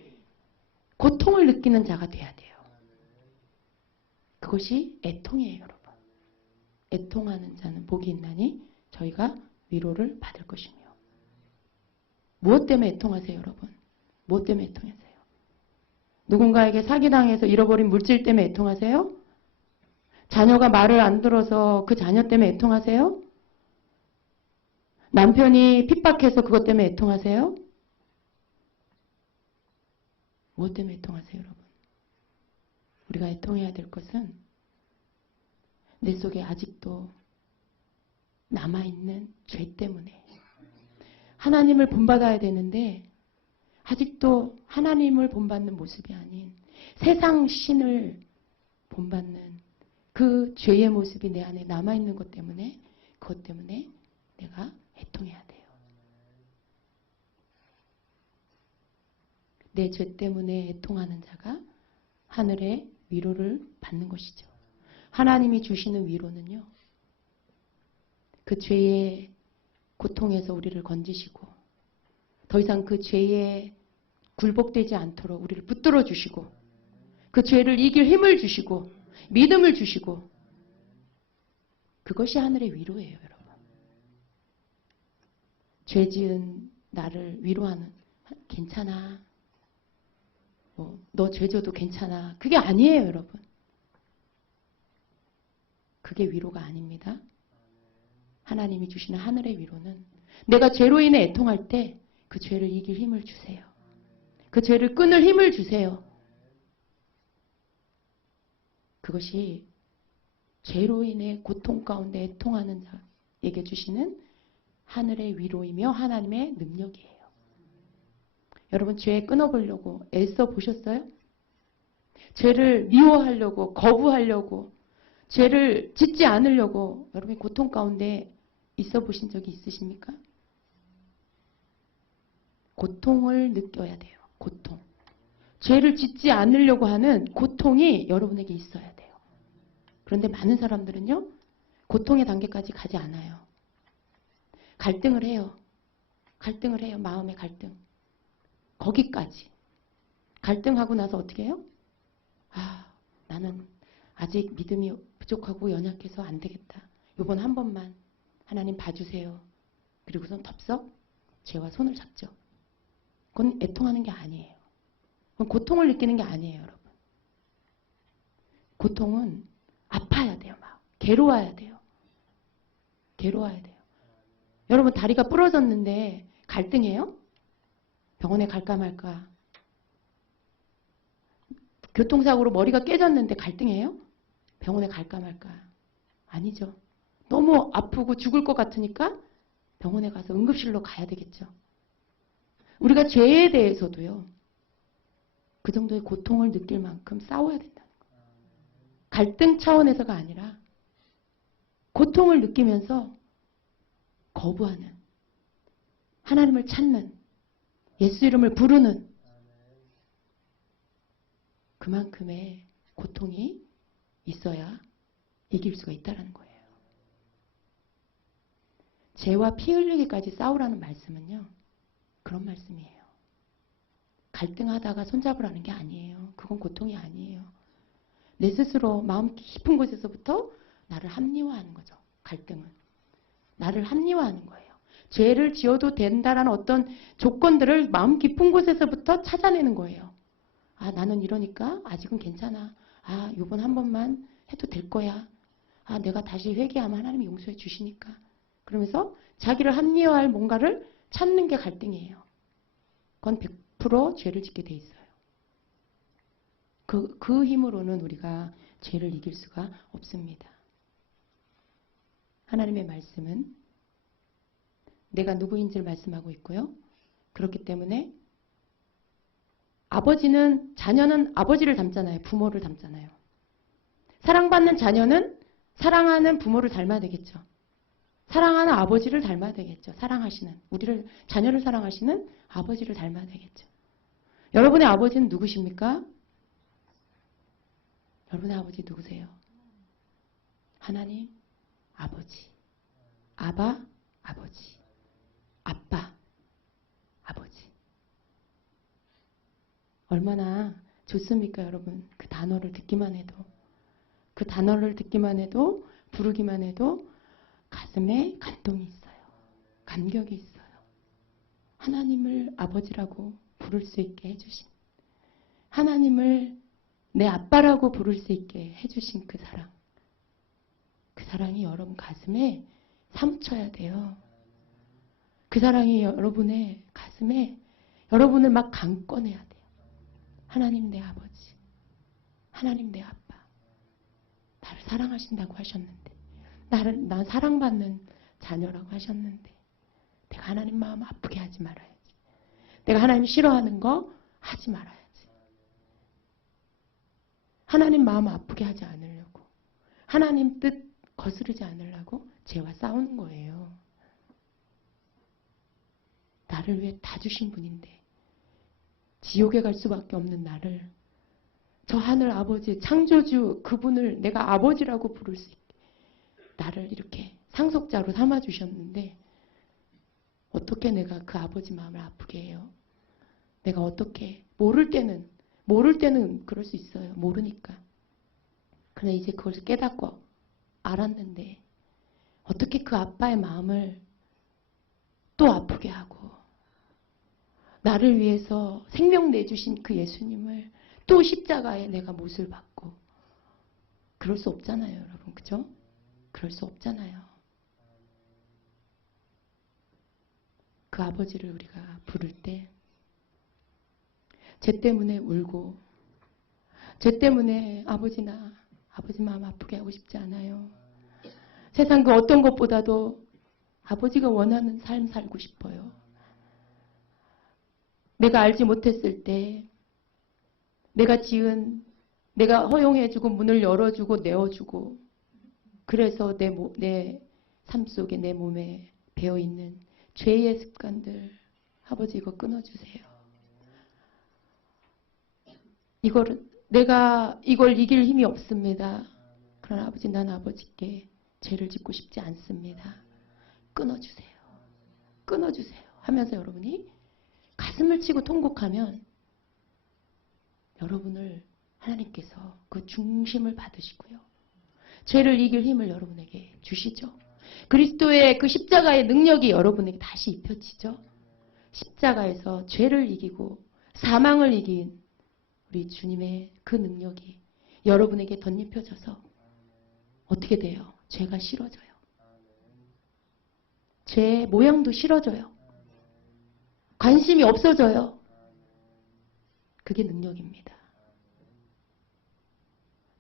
고통을 느끼는 자가 돼야 돼요. 그것이 애통이에요, 여러분. 애통하는 자는 복이 있나니 저희가 위로를 받을 것이며. 무엇 때문에 애통하세요, 여러분? 무엇 때문에 애통하세요? 누군가에게 사기당해서 잃어버린 물질 때문에 애통하세요? 자녀가 말을 안 들어서 그 자녀 때문에 애통하세요? 남편이 핍박해서 그것 때문에 애통하세요? 무엇 때문에 애통하세요, 여러분? 우리가 애통해야 될 것은 내 속에 아직도 남아있는 죄 때문에 하나님을 본받아야 되는데 아직도 하나님을 본받는 모습이 아닌 세상 신을 본받는 그 죄의 모습이 내 안에 남아있는 것 때문에 그것 때문에 내가 애통해야 돼요. 내 죄 때문에 애통하는 자가 하늘의 위로를 받는 것이죠. 하나님이 주시는 위로는요. 그 죄의 고통에서 우리를 건지시고 더 이상 그 죄에 굴복되지 않도록 우리를 붙들어 주시고 그 죄를 이길 힘을 주시고 믿음을 주시고 그것이 하늘의 위로예요, 여러분. 죄 지은 나를 위로하는 괜찮아. 너 죄 져도 괜찮아. 그게 아니에요, 여러분. 그게 위로가 아닙니다. 하나님이 주시는 하늘의 위로는 내가 죄로 인해 애통할 때 그 죄를 이길 힘을 주세요. 그 죄를 끊을 힘을 주세요. 그것이 죄로 인해 고통 가운데 애통하는 자에게 주시는 하늘의 위로이며 하나님의 능력이에요. 여러분 죄 끊어보려고 애써 보셨어요? 죄를 미워하려고 거부하려고 죄를 짓지 않으려고 여러분이 고통 가운데 있어 보신 적이 있으십니까? 고통을 느껴야 돼요. 고통. 죄를 짓지 않으려고 하는 고통이 여러분에게 있어야 돼요. 그런데 많은 사람들은요. 고통의 단계까지 가지 않아요. 갈등을 해요. 갈등을 해요. 마음의 갈등. 거기까지. 갈등하고 나서 어떻게 해요? 나는 아직 믿음이 부족하고 연약해서 안 되겠다. 이번 한 번만 하나님 봐주세요. 그리고선 덥석 죄와 손을 잡죠. 그건 애통하는 게 아니에요. 그건 고통을 느끼는 게 아니에요, 여러분. 고통은 아파야 돼요. 막 괴로워야 돼요. 괴로워야 돼요. 여러분 다리가 부러졌는데 갈등해요? 병원에 갈까 말까. 교통사고로 머리가 깨졌는데 갈등해요? 병원에 갈까 말까. 아니죠. 너무 아프고 죽을 것 같으니까 병원에 가서 응급실로 가야 되겠죠. 우리가 죄에 대해서도요. 그 정도의 고통을 느낄 만큼 싸워야 된다는 거예요. 갈등 차원에서가 아니라 고통을 느끼면서 거부하는, 하나님을 찾는, 예수 이름을 부르는 그만큼의 고통이 있어야 이길 수가 있다는 거예요. 죄와 피 흘리기까지 싸우라는 말씀은요. 그런 말씀이에요. 갈등하다가 손잡으라는 게 아니에요. 그건 고통이 아니에요. 내 스스로 마음 깊은 곳에서부터 나를 합리화하는 거죠. 갈등은. 나를 합리화하는 거예요. 죄를 지어도 된다라는 어떤 조건들을 마음 깊은 곳에서부터 찾아내는 거예요. 아, 나는 이러니까 아직은 괜찮아. 아, 요번 한 번만 해도 될 거야. 아, 내가 다시 회개하면 하나님이 용서해 주시니까. 그러면서 자기를 합리화할 뭔가를 찾는 게 갈등이에요. 그건 100% 죄를 짓게 돼 있어요. 그 힘으로는 우리가 죄를 이길 수가 없습니다. 하나님의 말씀은 내가 누구인지를 말씀하고 있고요. 그렇기 때문에 자녀는 아버지를 닮잖아요. 부모를 닮잖아요. 사랑받는 자녀는 사랑하는 부모를 닮아야 되겠죠. 사랑하는 아버지를 닮아야 되겠죠. 자녀를 사랑하시는 아버지를 닮아야 되겠죠. 여러분의 아버지는 누구십니까? 여러분의 아버지 누구세요? 하나님, 아버지. 아바, 아버지. 아빠, 아버지. 얼마나 좋습니까, 여러분? 그 단어를 듣기만 해도. 그 단어를 듣기만 해도, 부르기만 해도 가슴에 감동이 있어요. 감격이 있어요. 하나님을 아버지라고 부를 수 있게 해주신, 하나님을 내 아빠라고 부를 수 있게 해주신 그 사랑. 그 사랑이 여러분 가슴에 사무쳐야 돼요. 그 사랑이 여러분의 가슴에 여러분을 막 강권해야 돼요. 하나님 내 아버지, 하나님 내 아빠, 나를 사랑하신다고 하셨는데, 난 사랑받는 자녀라고 하셨는데 내가 하나님 마음 아프게 하지 말아야지. 내가 하나님 싫어하는 거 하지 말아야지. 하나님 마음 아프게 하지 않으려고, 하나님 뜻 거스르지 않으려고 죄와 싸우는 거예요. 나를 위해 다 주신 분인데 지옥에 갈 수밖에 없는 나를, 저 하늘 아버지 창조주 그분을 내가 아버지라고 부를 수 있게 나를 이렇게 상속자로 삼아주셨는데 어떻게 내가 그 아버지 마음을 아프게 해요? 내가 어떻게 모를 때는 그럴 수 있어요. 모르니까. 그러나 이제 그걸 깨닫고 알았는데 어떻게 그 아빠의 마음을 또 아프게 하고 나를 위해서 생명 내주신 그 예수님을 또 십자가에 내가 못을 받고, 그럴 수 없잖아요, 여러분. 그죠? 그럴 수 없잖아요. 그 아버지를 우리가 부를 때 죄 때문에 울고, 죄 때문에 아버지 마음 아프게 하고 싶지 않아요. 세상 그 어떤 것보다도 아버지가 원하는 삶 살고 싶어요. 내가 알지 못했을 때 내가 허용해주고 문을 열어주고 내어주고, 그래서 내 삶 속에 내 몸에 배어있는 죄의 습관들, 아버지 이거 끊어주세요. 내가 이걸 이길 힘이 없습니다. 그러나 아버지, 난 아버지께 죄를 짓고 싶지 않습니다. 끊어주세요. 끊어주세요. 하면서 여러분이 가슴을 치고 통곡하면 여러분을 하나님께서 그 중심을 받으시고요. 죄를 이길 힘을 여러분에게 주시죠. 그리스도의 그 십자가의 능력이 여러분에게 다시 입혀지죠. 십자가에서 죄를 이기고 사망을 이긴 우리 주님의 그 능력이 여러분에게 덧입혀져서 어떻게 돼요? 죄가 싫어져요. 죄의 모양도 싫어져요. 관심이 없어져요. 그게 능력입니다.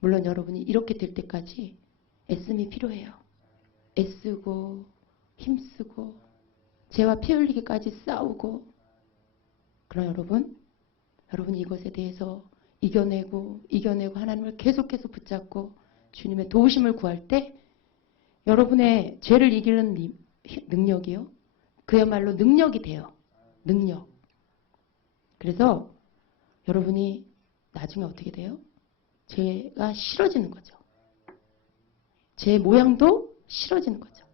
물론 여러분이 이렇게 될 때까지 애씀이 필요해요. 애쓰고 힘쓰고 죄와 피 흘리기까지 싸우고, 그러나 여러분이 이것에 대해서 이겨내고 하나님을 계속해서 붙잡고 주님의 도우심을 구할 때 여러분의 죄를 이기는 능력이요, 그야말로 능력이 돼요. 능력. 그래서 여러분이 나중에 어떻게 돼요? 죄가 싫어지는 거죠. 죄 모양도 싫어지는 거죠.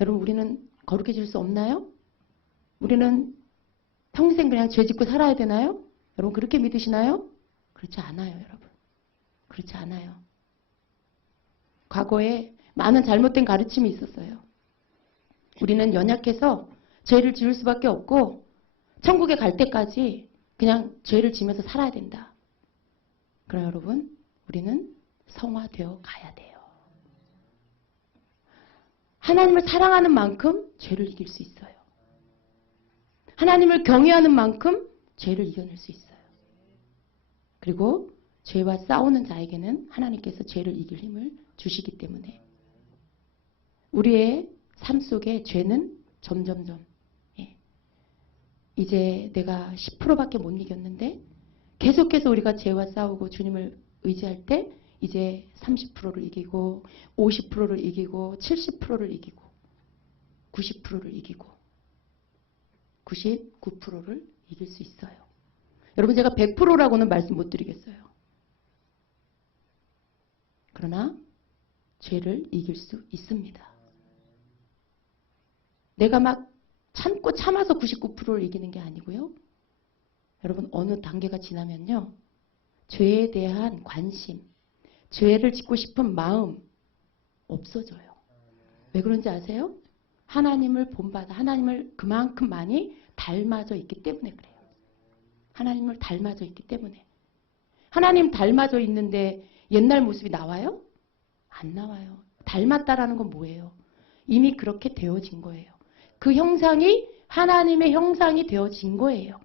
여러분, 우리는 거룩해질 수 없나요? 우리는 평생 그냥 죄 짓고 살아야 되나요? 여러분 그렇게 믿으시나요? 그렇지 않아요, 여러분. 그렇지 않아요. 과거에 많은 잘못된 가르침이 있었어요. 우리는 연약해서 죄를 지을 수밖에 없고 천국에 갈 때까지 그냥 죄를 지면서 살아야 된다. 그럼 여러분, 우리는 성화되어 가야 돼요. 하나님을 사랑하는 만큼 죄를 이길 수 있어요. 하나님을 경외하는 만큼 죄를 이겨낼 수 있어요. 그리고 죄와 싸우는 자에게는 하나님께서 죄를 이길 힘을 주시기 때문에 우리의 삶 속에 죄는 점점점 이제 내가 10%밖에 못 이겼는데 계속해서 우리가 죄와 싸우고 주님을 의지할 때 이제 30%를 이기고 50%를 이기고 70%를 이기고 90%를 이기고 99%를 이길 수 있어요. 여러분 제가 100%라고는 말씀 못 드리겠어요. 그러나 죄를 이길 수 있습니다. 내가 막 참고 참아서 99%를 이기는 게 아니고요. 여러분 어느 단계가 지나면요. 죄에 대한 관심, 죄를 짓고 싶은 마음 없어져요. 왜 그런지 아세요? 하나님을 본받아 하나님을 그만큼 많이 닮아져 있기 때문에 그래요. 하나님을 닮아져 있기 때문에. 하나님 닮아져 있는데 옛날 모습이 나와요? 안 나와요. 닮았다라는 건 뭐예요? 이미 그렇게 되어진 거예요. 그 형상이 하나님의 형상이 되어진 거예요.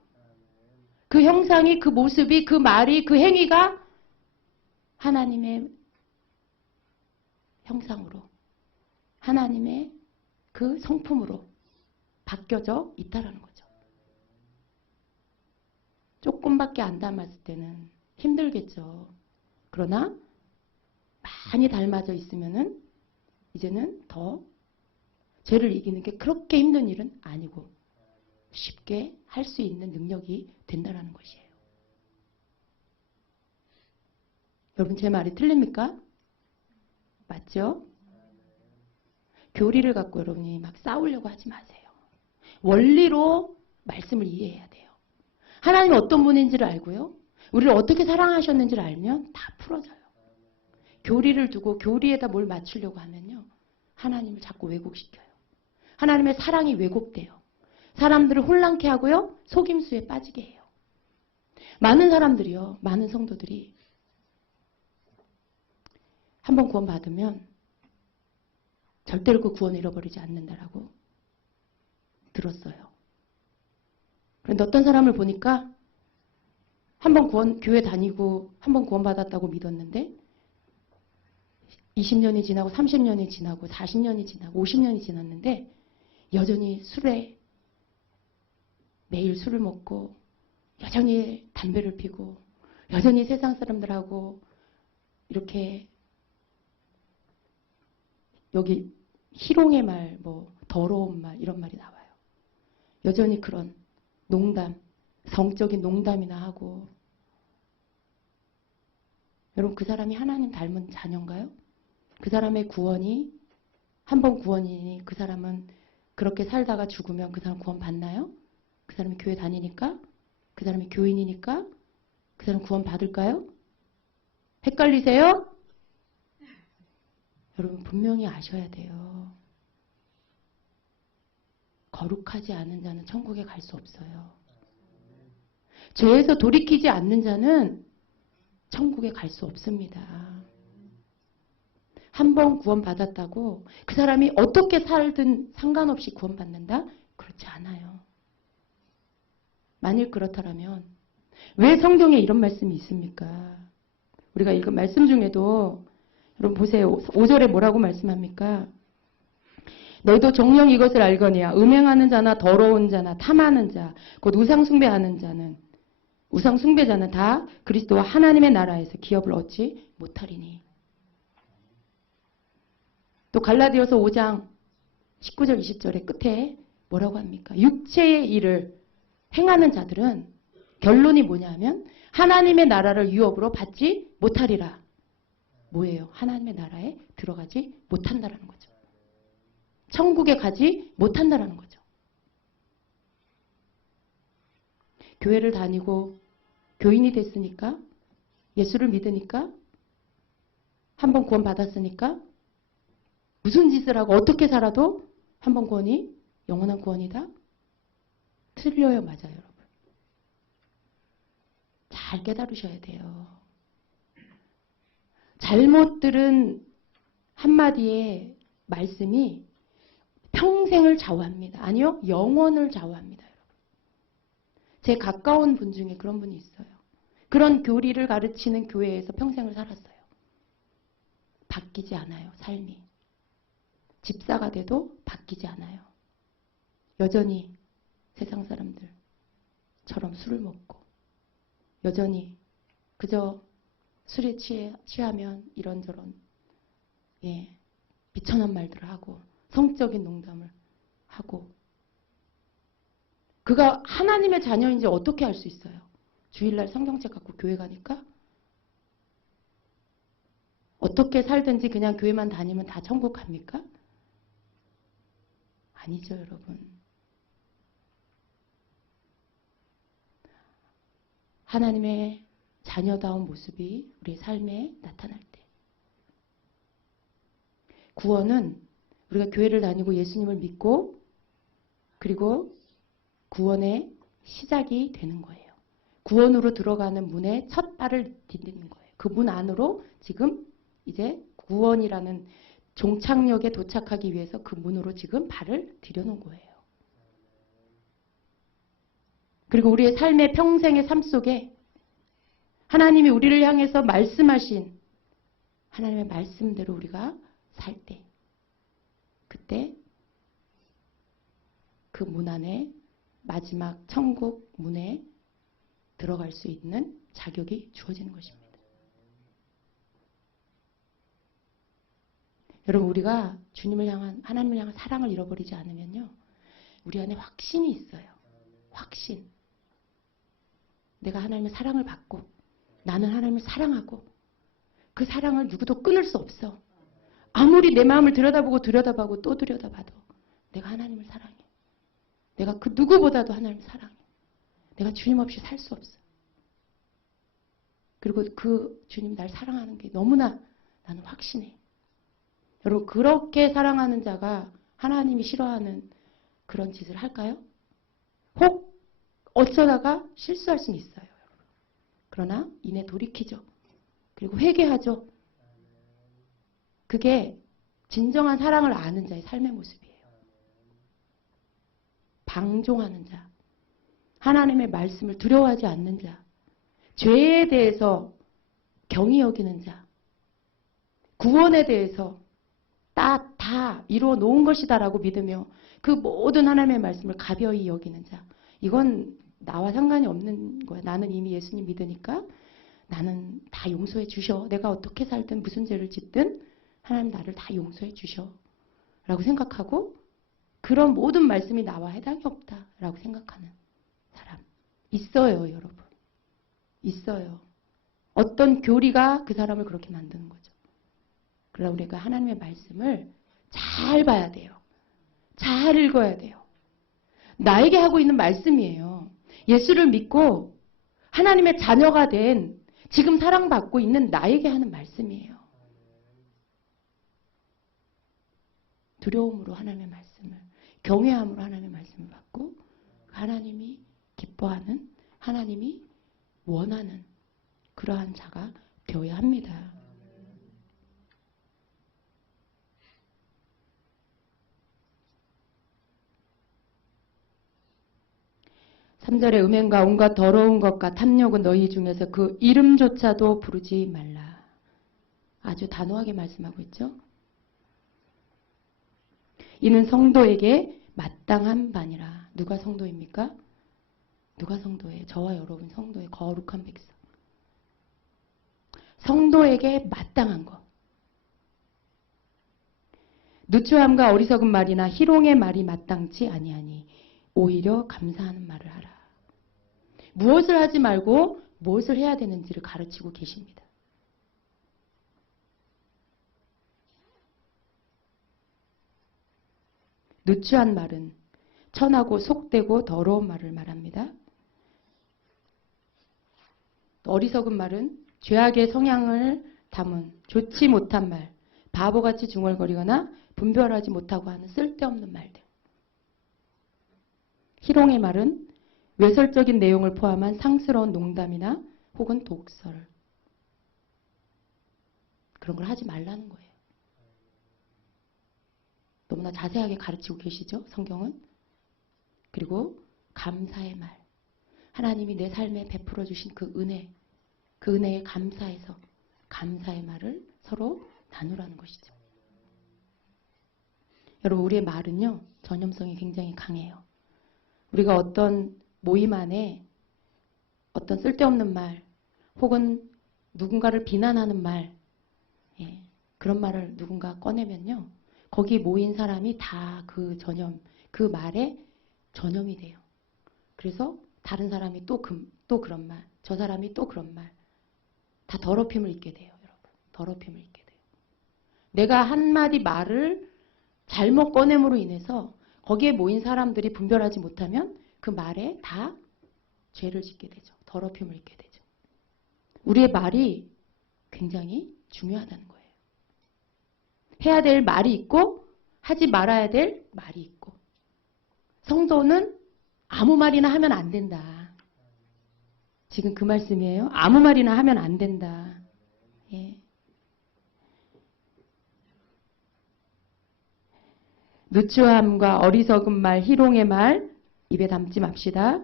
그 형상이, 그 모습이, 그 말이, 그 행위가 하나님의 형상으로, 하나님의 그 성품으로 바뀌어져 있다라는 거죠. 조금밖에 안 닮았을 때는 힘들겠죠. 그러나 많이 닮아져 있으면은 이제는 더 죄를 이기는 게 그렇게 힘든 일은 아니고 쉽게 할 수 있는 능력이 된다는 것이에요. 여러분 제 말이 틀립니까? 맞죠? 교리를 갖고 여러분이 막 싸우려고 하지 마세요. 원리로 말씀을 이해해야 돼요. 하나님이 어떤 분인지를 알고요. 우리를 어떻게 사랑하셨는지를 알면 다 풀어져요. 교리를 두고 교리에다 뭘 맞추려고 하면요. 하나님을 자꾸 왜곡시켜요. 하나님의 사랑이 왜곡돼요. 사람들을 혼란케 하고요. 속임수에 빠지게 해요. 많은 사람들이요. 많은 성도들이 한번 구원받으면 절대로 그 구원을 잃어버리지 않는다라고 들었어요. 그런데 어떤 사람을 보니까 한번 교회 다니고 한번 구원받았다고 믿었는데 20년이 지나고 30년이 지나고 40년이 지나고 50년이 지났는데 여전히 술에 매일 술을 먹고 여전히 담배를 피고 여전히 세상 사람들하고 이렇게 여기 희롱의 말, 뭐 더러운 말 이런 말이 나와요. 여전히 그런 농담, 성적인 농담이나 하고 여러분 그 사람이 하나님 닮은 자녀인가요? 그 사람의 구원이 한번 구원이니 그 사람은 그렇게 살다가 죽으면 그 사람 구원 받나요? 그 사람이 교회 다니니까? 그 사람이 교인이니까? 그 사람 구원 받을까요? 헷갈리세요? 여러분 분명히 아셔야 돼요. 거룩하지 않은 자는 천국에 갈 수 없어요. 죄에서 돌이키지 않는 자는 천국에 갈 수 없습니다. 한 번 구원받았다고 그 사람이 어떻게 살든 상관없이 구원받는다? 그렇지 않아요. 만일 그렇다면 왜 성경에 이런 말씀이 있습니까? 우리가 읽은 말씀 중에도 여러분 보세요. 5절에 뭐라고 말씀합니까? 너희도 정녕 이것을 알거니와 음행하는 자나 더러운 자나 탐하는 자, 곧 우상 숭배하는 자는 우상 숭배자는 다 그리스도와 하나님의 나라에서 기업을 얻지 못하리니. 또 갈라디아서 5장 19절 20절의 끝에 뭐라고 합니까? 육체의 일을 행하는 자들은 결론이 뭐냐면 하나님의 나라를 유업으로 받지 못하리라. 뭐예요? 하나님의 나라에 들어가지 못한다라는 거죠. 천국에 가지 못한다라는 거죠. 교회를 다니고 교인이 됐으니까, 예수를 믿으니까, 한번 구원 받았으니까, 무슨 짓을 하고 어떻게 살아도 한번 구원이 영원한 구원이다? 틀려요, 맞아요, 여러분. 잘 깨달으셔야 돼요. 잘못 들은 한마디의 말씀이 평생을 좌우합니다. 아니요, 영원을 좌우합니다, 여러분. 제 가까운 분 중에 그런 분이 있어요. 그런 교리를 가르치는 교회에서 평생을 살았어요. 바뀌지 않아요, 삶이. 집사가 돼도 바뀌지 않아요. 여전히 세상 사람들처럼 술을 먹고, 여전히 그저 술에 취하면 이런저런 비천한 말들을 하고 성적인 농담을 하고, 그가 하나님의 자녀인지 어떻게 알 수 있어요? 주일날 성경책 갖고 교회 가니까? 어떻게 살든지 그냥 교회만 다니면 다 천국 갑니까? 아니죠, 여러분. 하나님의 자녀다운 모습이 우리의 삶에 나타날 때, 구원은 우리가 교회를 다니고 예수님을 믿고, 그리고 구원의 시작이 되는 거예요. 구원으로 들어가는 문에 첫 발을 디디는 거예요. 그 문 안으로 지금 이제 구원이라는 종착역에 도착하기 위해서 그 문으로 지금 발을 들여놓은 거예요. 그리고 우리의 삶의 평생의 삶 속에 하나님이 우리를 향해서 말씀하신 하나님의 말씀대로 우리가 살 때, 그때 그 문 안에 마지막 천국 문에 들어갈 수 있는 자격이 주어지는 것입니다. 여러분, 우리가 주님을 향한, 하나님을 향한 사랑을 잃어버리지 않으면요, 우리 안에 확신이 있어요. 확신. 내가 하나님의 사랑을 받고, 나는 하나님을 사랑하고, 그 사랑을 누구도 끊을 수 없어. 아무리 내 마음을 들여다보고 또 들여다봐도 내가 하나님을 사랑해. 내가 그 누구보다도 하나님을 사랑해. 내가 주님 없이 살 수 없어. 그리고 그 주님 날 사랑하는 게 너무나 나는 확신해. 여러분, 그렇게 사랑하는 자가 하나님이 싫어하는 그런 짓을 할까요? 혹 어쩌다가 실수할 수는 있어요, 여러분. 그러나 이내 돌이키죠. 그리고 회개하죠. 그게 진정한 사랑을 아는 자의 삶의 모습이에요. 방종하는 자, 하나님의 말씀을 두려워하지 않는 자, 죄에 대해서 경히 여기는 자, 구원에 대해서 다 이루어 놓은 것이다라고 믿으며 그 모든 하나님의 말씀을 가벼이 여기는 자, 이건 나와 상관이 없는 거야. 나는 이미 예수님 믿으니까 나는 다 용서해 주셔. 내가 어떻게 살든 무슨 죄를 짓든 하나님 나를 다 용서해 주셔 라고 생각하고, 그런 모든 말씀이 나와 해당이 없다라고 생각하는 사람 있어요, 여러분. 있어요. 어떤 교리가 그 사람을 그렇게 만드는 거죠. 그러나 우리가 하나님의 말씀을 잘 봐야 돼요. 잘 읽어야 돼요. 나에게 하고 있는 말씀이에요. 예수를 믿고 하나님의 자녀가 된 지금 사랑받고 있는 나에게 하는 말씀이에요. 두려움으로 하나님의 말씀을, 경외함으로 하나님의 말씀을 받고, 하나님이 기뻐하는, 하나님이 원하는 그러한 자가 되어야 합니다. (3절에) 음행과 온갖 더러운 것과 탐욕은 너희 중에서 그 이름조차도 부르지 말라. 아주 단호하게 말씀하고 있죠. 이는 성도에게 마땅한 바니라. 누가 성도입니까? 누가 성도예요? 저와 여러분 성도의 거룩한 백성. 성도에게 마땅한 것. 누추함과 어리석은 말이나 희롱의 말이 마땅치 아니하니 오히려 감사하는 말을 하라. 무엇을 하지 말고 무엇을 해야 되는지를 가르치고 계십니다. 누추한 말은 천하고 속되고 더러운 말을 말합니다. 또 어리석은 말은 죄악의 성향을 담은 좋지 못한 말, 바보같이 중얼거리거나 분별하지 못하고 하는 쓸데없는 말들. 희롱의 말은 외설적인 내용을 포함한 상스러운 농담이나 혹은 독설. 그런 걸 하지 말라는 거예요. 너무나 자세하게 가르치고 계시죠, 성경은? 그리고 감사의 말. 하나님이 내 삶에 베풀어 주신 그 은혜에 감사해서 감사의 말을 서로 나누라는 것이죠. 여러분, 우리의 말은요, 전염성이 굉장히 강해요. 우리가 어떤 모임 안에 어떤 쓸데없는 말 혹은 누군가를 비난하는 말, 그런 말을 누군가 꺼내면요, 거기 모인 사람이 다 그 말에 전염이 돼요. 그래서 다른 사람이 또 그런 말, 저 사람이 또 그런 말, 다 더럽힘을 입게 돼요, 여러분. 더럽힘을 입게 돼요. 내가 한마디 말을 잘못 꺼냄으로 인해서 거기에 모인 사람들이 분별하지 못하면 그 말에 다 죄를 짓게 되죠. 더럽힘을 입게 되죠. 우리의 말이 굉장히 중요하다는 거예요. 해야 될 말이 있고 하지 말아야 될 말이 있고, 성도는 아무 말이나 하면 안 된다. 지금 그 말씀이에요. 아무 말이나 하면 안 된다. 예. 누추함과 어리석은 말, 희롱의 말 입에 담지 맙시다.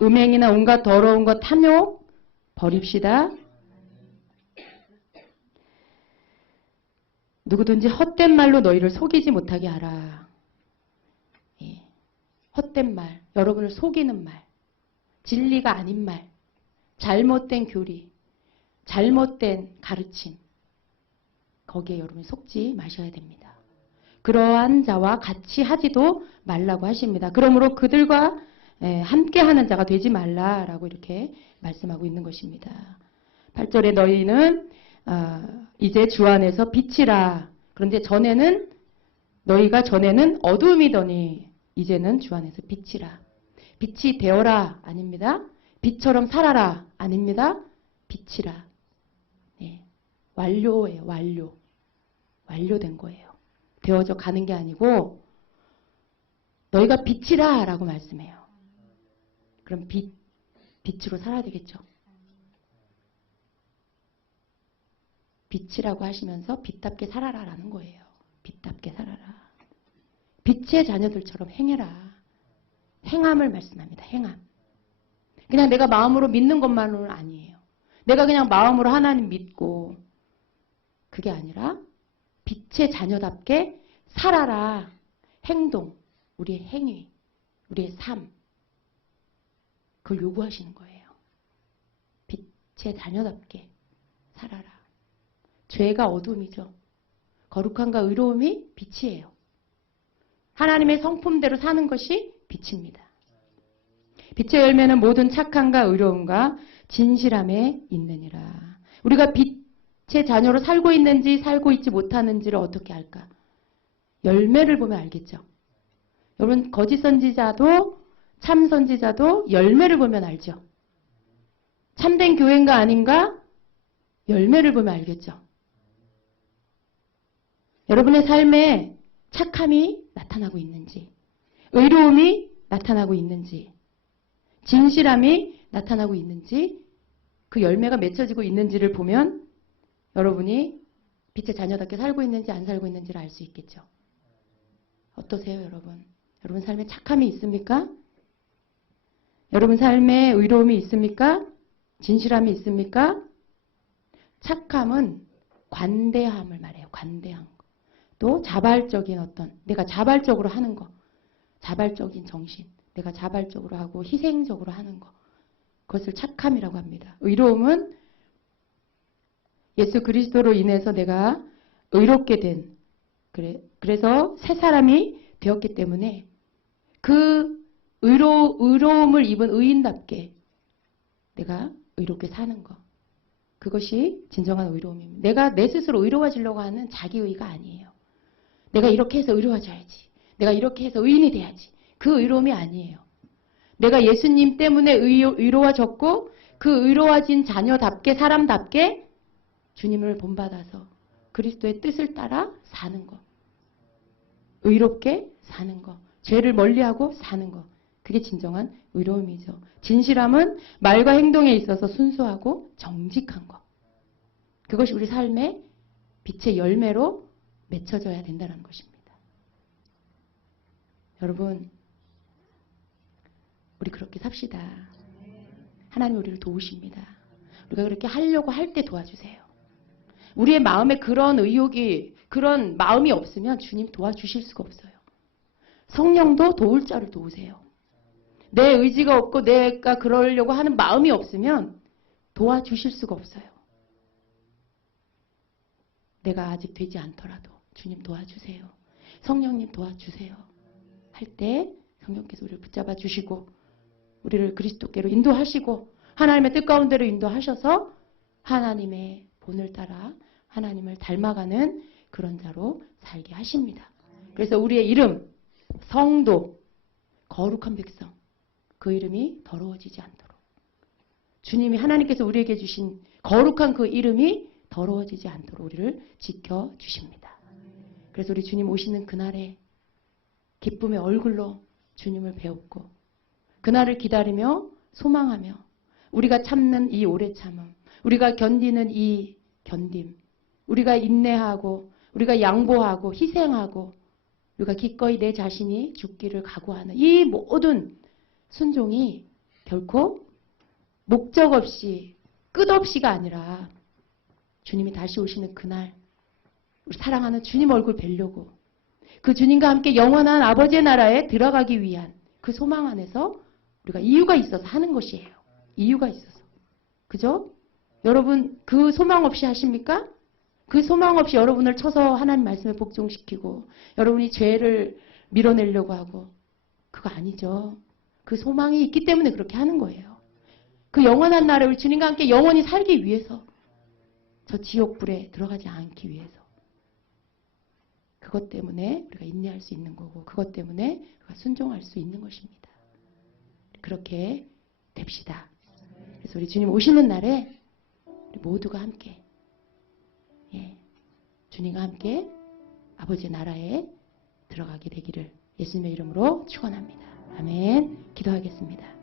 음행이나 온갖 더러운 것, 탐욕 버립시다. 누구든지 헛된 말로 너희를 속이지 못하게 하라. 예. 헛된 말, 여러분을 속이는 말, 진리가 아닌 말, 잘못된 교리, 잘못된 가르침, 거기에 여러분이 속지 마셔야 됩니다. 그러한 자와 같이 하지도 말라고 하십니다. 그러므로 그들과 함께하는 자가 되지 말라라고 이렇게 말씀하고 있는 것입니다. 8절에 너희는 이제 주 안에서 빛이라. 그런데 너희가 전에는 어두움이더니 이제는 주 안에서 빛이라. 빛이 되어라 아닙니다. 빛처럼 살아라 아닙니다. 빛이라. 네. 완료예요. 완료된 거예요. 되어져 가는 게 아니고 너희가 빛이라 라고 말씀해요. 그럼 빛으로 살아야 되겠죠. 빛이라고 하시면서 빛답게 살아라 라는 거예요. 빛답게 살아라. 빛의 자녀들처럼 행해라. 행함을 말씀합니다. 행함. 그냥 내가 마음으로 믿는 것만으로는 아니에요. 내가 그냥 마음으로 하나님 믿고, 그게 아니라 빛의 자녀답게 살아라. 행동, 우리의 행위, 우리의 삶, 그걸 요구하시는 거예요. 빛의 자녀답게 살아라. 죄가 어둠이죠. 거룩함과 의로움이 빛이에요. 하나님의 성품대로 사는 것이 빛입니다. 빛의 열매는 모든 착함과 의로움과 진실함에 있느니라. 우리가 빛의 자녀로 살고 있는지 살고 있지 못하는지를 어떻게 알까? 열매를 보면 알겠죠. 여러분, 거짓 선지자도 참 선지자도 열매를 보면 알죠. 참된 교회인가 아닌가? 열매를 보면 알겠죠. 여러분의 삶에 착함이 나타나고 있는지, 의로움이 나타나고 있는지, 진실함이 나타나고 있는지, 그 열매가 맺혀지고 있는지를 보면 여러분이 빛의 자녀답게 살고 있는지 안 살고 있는지를 알 수 있겠죠. 어떠세요, 여러분? 여러분 삶에 착함이 있습니까? 여러분 삶에 의로움이 있습니까? 진실함이 있습니까? 착함은 관대함을 말해요. 관대한 거. 또 자발적인 내가 자발적으로 하는 거. 자발적인 정신. 내가 자발적으로 하고 희생적으로 하는 거. 그것을 착함이라고 합니다. 의로움은 예수 그리스도로 인해서 내가 의롭게 된, 그래서 새 사람이 되었기 때문에 그 의로움을 입은 의인답게 내가 의롭게 사는 거. 그것이 진정한 의로움입니다. 내가 내 스스로 의로워지려고 하는 자기의가 아니에요. 내가 이렇게 해서 의로워져야지. 내가 이렇게 해서 의인이 돼야지. 그 의로움이 아니에요. 내가 예수님 때문에 의로워졌고 그 의로워진 자녀답게 사람답게 주님을 본받아서 그리스도의 뜻을 따라 사는 것. 의롭게 사는 것. 죄를 멀리하고 사는 것. 그게 진정한 의로움이죠. 진실함은 말과 행동에 있어서 순수하고 정직한 것. 그것이 우리 삶의 빛의 열매로 맺혀져야 된다는 것입니다. 여러분, 우리 그렇게 삽시다. 하나님 우리를 도우십니다. 우리가 그렇게 하려고 할 때 도와주세요. 우리의 마음에 그런 의욕이, 그런 마음이 없으면 주님 도와주실 수가 없어요. 성령도 도울 자를 도우세요. 내 의지가 없고 내가 그러려고 하는 마음이 없으면 도와주실 수가 없어요. 내가 아직 되지 않더라도 주님 도와주세요. 성령님 도와주세요. 할 때 성령께서 우리를 붙잡아 주시고 우리를 그리스도께로 인도하시고 하나님의 뜻 가운데로 인도하셔서 하나님의 본을 따라 하나님을 닮아가는 그런 자로 살게 하십니다. 그래서 우리의 이름, 성도, 거룩한 백성, 그 이름이 더러워지지 않도록 주님이 하나님께서 우리에게 주신 거룩한 그 이름이 더러워지지 않도록 우리를 지켜주십니다. 그래서 우리 주님 오시는 그날에 기쁨의 얼굴로 주님을 배웠고 그날을 기다리며 소망하며 우리가 참는 이 오래 참음, 우리가 견디는 이 견딤, 우리가 인내하고 우리가 양보하고 희생하고 우리가 기꺼이 내 자신이 죽기를 각오하는 이 모든 순종이 결코 목적 없이 끝없이가 아니라 주님이 다시 오시는 그날 우리 사랑하는 주님 얼굴 뵈려고 그 주님과 함께 영원한 아버지의 나라에 들어가기 위한 그 소망 안에서 우리가 이유가 있어서 하는 것이에요. 이유가 있어서. 그죠? 여러분 그 소망 없이 하십니까? 그 소망 없이 여러분을 쳐서 하나님 말씀에 복종시키고 여러분이 죄를 밀어내려고 하고 그거 아니죠. 그 소망이 있기 때문에 그렇게 하는 거예요. 그 영원한 나라를 주님과 함께 영원히 살기 위해서 저 지옥불에 들어가지 않기 위해서 그것 때문에 우리가 인내할 수 있는 거고 그것 때문에 우리가 순종할 수 있는 것입니다. 그렇게 됩시다. 그래서 우리 주님 오시는 날에 우리 모두가 함께 주님과 함께 아버지의 나라에 들어가게 되기를 예수님의 이름으로 축원합니다. 아멘. 기도하겠습니다.